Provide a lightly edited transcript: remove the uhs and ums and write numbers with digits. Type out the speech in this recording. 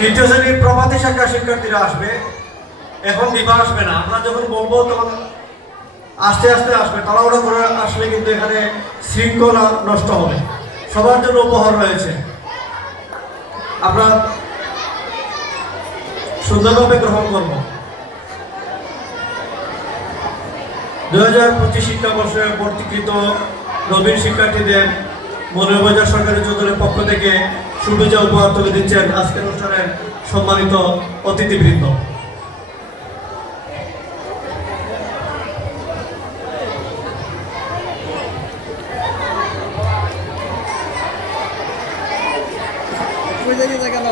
তৃতীয় শ্রেণীর প্রভাতী শাখার শিক্ষার্থীরা আসবে, এখন দিবা আসবে না। আমরা যখন বলবো তখন আস্তে আস্তে আসবে। তাড়াহুড়ো করে আসলে কিন্তু এখানে শৃঙ্খলা নষ্ট হবে। সবার জন্য উপহার রয়েছে, আমরা সুন্দরভাবে গ্রহণ করব। 2025 শিক্ষাবর্ষে ভর্তিকৃত নবীন শিক্ষার্থীদের মৌলভীবাজার সরকারি উচ্চ বিদ্যালয়ের পক্ষ থেকে শুভেচ্ছা উপহার তুলে দিচ্ছেন আজকের অনুষ্ঠানের সম্মানিত অতিথিবৃন্দ। কেন